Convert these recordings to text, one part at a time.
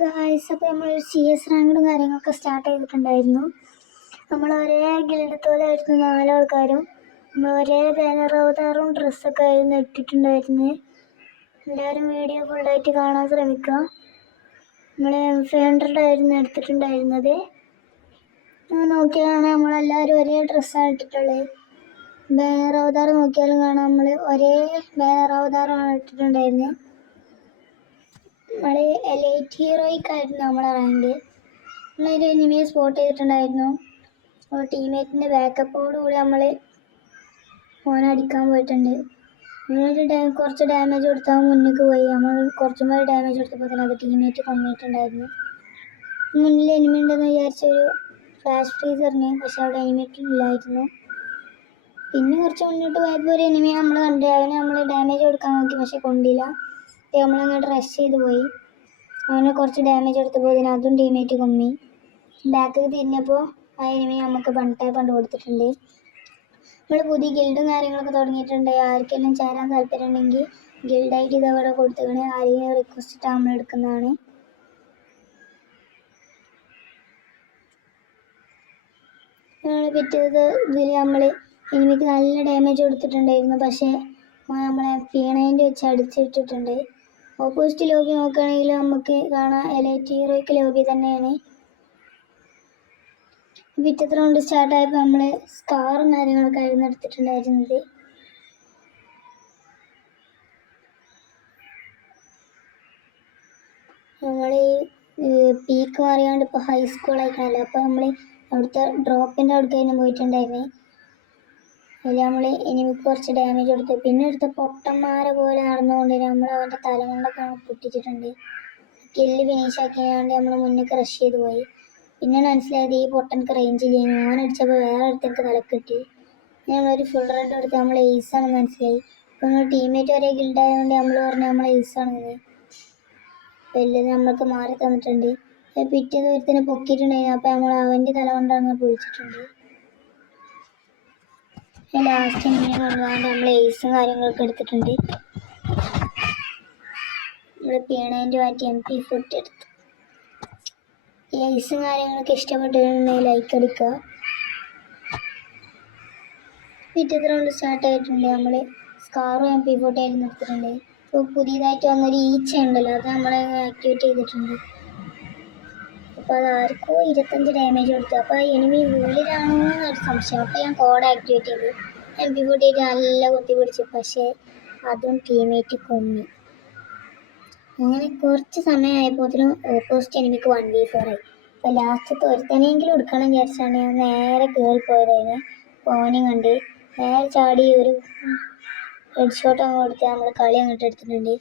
Guys, അപ്പോൾ നമ്മൾ CS റാങ്കും കാര്യങ്ങളൊക്കെ സ്റ്റാർട്ട് ചെയ്തിട്ടുണ്ടായിരുന്നു. നമ്മൾ ഒരേ ഗിൽഡ് തോലായിരുന്നു 4 ആൾക്കാരും. നമ്മൾ ഒരേ ബാനർ അവതാറും ഡ്രസ്സൊക്കെ ആയിരുന്നു ഇട്ടിട്ടുണ്ടായിരുന്നത്. എല്ലാവരും വീഡിയോ ഫുള്ളായിട്ട് കാണാൻ ശ്രമിക്കുക. നമ്മൾ M500 ആയിരുന്നു എടുത്തിട്ടുണ്ടായിരുന്നത്. നോക്കിയാൽ നമ്മളെല്ലാവരും ഒരേ ഡ്രസ്സാണ് ഇട്ടിട്ടുള്ളത്. ബാനർ അവതാർ നോക്കിയാലും കാണാം, നമ്മൾ ഒരേ ബാനർ അവതാറാണ് ഇട്ടിട്ടുണ്ടായിരുന്നത്. നമ്മൾ എലൈറ്റ് ഹീറോയ്ക്കായിരുന്നു നമ്മളെ റാങ്ക്. നമ്മളൊരു എനിമിയെ സ്പോട്ട് ചെയ്തിട്ടുണ്ടായിരുന്നു. അപ്പോൾ ടീംമേറ്റിൻ്റെ ബാക്കപ്പോടുകൂടി നമ്മൾ ഓനടിക്കാൻ പോയിട്ടുണ്ട്. നമ്മളൊരു കുറച്ച് ഡാമേജ് കൊടുത്താൽ മുന്നിലേക്ക് പോയി. നമ്മൾ കുറച്ചും കൂടി ഡാമേജ് കൊടുത്തപ്പോൾ തന്നെ അത് ടീംമേറ്റ് കൊണ്ടിട്ടുണ്ടായിരുന്നു. മുന്നിൽ എനിമി ഉണ്ടെന്ന് വിചാരിച്ചൊരു ഫ്ലാഷ് ഫ്രീസറിന്, പക്ഷെ അവിടെ എനിമേറ്റ് ഇല്ലായിരുന്നു. പിന്നെ കുറച്ച് മുന്നോട്ട് പോയപ്പോൾ ഒരു എനിമി നമ്മൾ കണ്ടു. അവന് നമ്മൾ ഡാമേജ് കൊടുക്കാൻ നോക്കി, പക്ഷെ കൊണ്ടില്ല. നമ്മളങ്ങോട്ട് റഷ് ചെയ്ത് പോയി. അവന് കുറച്ച് ഡാമേജ് എടുത്തപ്പോൾ ഇതിന് അതും ടീമേറ്റ് കൊമ്മി. ബാക്കിൽ തിരിഞ്ഞപ്പോൾ ആ എനിമി നമുക്ക് ടാപ്പ് കൊണ്ട് കൊടുത്തിട്ടുണ്ട്. നമ്മൾ പുതിയ ഗിൽഡും കാര്യങ്ങളൊക്കെ തുടങ്ങിയിട്ടുണ്ട്. ആർക്കെല്ലാം ചേരാൻ താല്പര്യം ഉണ്ടെങ്കിൽ ഗിൽഡ് ID ഇതവിടെ കൊടുത്തിട്ട് ആരെയും റിക്വസ്റ്റ് ഇട്ടാൽ നമ്മൾ എടുക്കുന്നതാണ്. പിറ്റേത് ഇതിൽ നമ്മൾ എനിമിക്ക് നല്ല ഡാമേജ് കൊടുത്തിട്ടുണ്ടായിരുന്നു, പക്ഷേ നമ്മളെ P9 വെച്ച് അടിച്ചിട്ടിട്ടുണ്ട്. ഓപ്പോസിറ്റ് ലോബി നോക്കുകയാണെങ്കിൽ നമുക്ക് കാണാം എലൈറ്റ് ഹീറോയ്ക്ക് ലോബി തന്നെയാണ്. പിറ്റത്തെ റൗണ്ട് സ്റ്റാർട്ടായപ്പോൾ നമ്മൾ സ്കാറും കാര്യങ്ങളൊക്കെ ആയിരുന്നു എടുത്തിട്ടുണ്ടായിരുന്നത്. നമ്മൾ പീക്ക് മാറിയാണ്ട് ഇപ്പോൾ ഹൈസ്കൂൾ ആയിക്കാണല്ലോ. അപ്പോൾ നമ്മൾ അവിടുത്തെ ഡ്രോപ്പിൻ്റെ അവിടേക്കായിരുന്നു പോയിട്ടുണ്ടായിരുന്നത്. അതിൽ നമ്മൾ എനിമിക്ക് കുറച്ച് ഡാമേജ് കൊടുത്തു. പിന്നെ എടുത്ത പൊട്ടന്മാരെ പോലെ നടന്നുകൊണ്ട് നമ്മൾ അവൻ്റെ തലമുണ്ടൊക്കെ പൊട്ടിച്ചിട്ടുണ്ട്. കില്ല് ഫിനിഷാക്കിയാണ്ട് നമ്മൾ മുന്നിൽ റഷ് ചെയ്ത് പോയി. പിന്നെ മനസ്സിലായത് ഈ പൊട്ടനക്ക് റേഞ്ച് ചെയ്യുന്നു. ഓനടിച്ചപ്പോൾ വേറെ അടുത്തേക്ക് തലക്കിട്ടി. നമ്മളൊരു ഫുൾ റെഡ് എടുത്ത് നമ്മൾ എയ്സാണെന്ന് മനസ്സിലായി. അപ്പോൾ നമ്മൾ ടീമേറ്റ് ഒരേ ഗിൽഡായതുകൊണ്ട് നമ്മൾ പറഞ്ഞു നമ്മൾ എയ്സാണെന്ന്. വലുത് നമ്മൾക്ക് മാറി തന്നിട്ടുണ്ട്. പിറ്റേന്ന് ഒരുത്തന്നെ പൊക്കിയിട്ടുണ്ടായിരുന്നു. അപ്പോൾ നമ്മൾ അവൻ്റെ തല കൊണ്ടങ്ങ് പൊളിച്ചിട്ടുണ്ട്. ലാസ്റ്റ് ഇങ്ങനെ കൊണ്ടുപോകാണ്ട് നമ്മൾ എയ്സും കാര്യങ്ങളൊക്കെ എടുത്തിട്ടുണ്ട്. നമ്മൾ P9 മാറ്റി MP40 എടുത്തു. ഈ എയ്സും കാര്യങ്ങളൊക്കെ ഇഷ്ടപ്പെട്ടിട്ടുണ്ടെങ്കിൽ ലൈക്ക് അടിക്കുക. പിറ്റത്തെ റൗണ്ട് സ്റ്റാർട്ട് ആയിട്ടുണ്ട്. നമ്മൾ സ്കാറും MP40 ആയിരുന്നു എടുത്തിട്ടുണ്ട്. ഇപ്പോൾ പുതിയതായിട്ട് വന്നൊരു ഈച്ച ഉണ്ടല്ലോ, അത് നമ്മൾ ആക്ടിവേറ്റ് ചെയ്തിട്ടുണ്ട്. അപ്പോൾ അത് ആർക്കോ 25 ഡാമേജ് കൊടുത്തു. അപ്പോൾ എനിമി ഉള്ളിലാണോ എന്നൊരു സംശയം. അപ്പോൾ ഞാൻ കോഡ് ആക്ടിവേറ്റ് ചെയ്തു. MP40 നല്ല കുത്തി പിടിച്ചു, പക്ഷേ അതും ടീമേറ്റ് കൊമ്മി. അങ്ങനെ കുറച്ച് സമയമായപ്പോഴത്തേനും ഓപ്പോസിറ്റ് എനിമിക്ക് 1v4 ആയി. അപ്പോൾ ലാസ്റ്റത്തെ ഒരുത്തനെങ്കിലും എടുക്കണം വിചാരിച്ചാണ് ഞാൻ നേരെ കയറിപ്പോയതായിരുന്നു. ഓനും കണ്ട് നേരെ ചാടി ഒരു ഹെഡ് ഷോട്ട് അങ്ങ് കൊടുത്ത് നമ്മൾ കളി അങ്ങോട്ട് എടുത്തിട്ടുണ്ട്.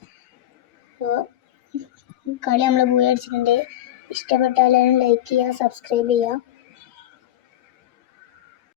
അപ്പോൾ കളി നമ്മൾ പോയി അടിച്ചിട്ടുണ്ട്. ഇഷ്ടപ്പെട്ടാലും ലൈക്ക് ചെയ്യുക, സബ്സ്ക്രൈബ് ചെയ്യുക.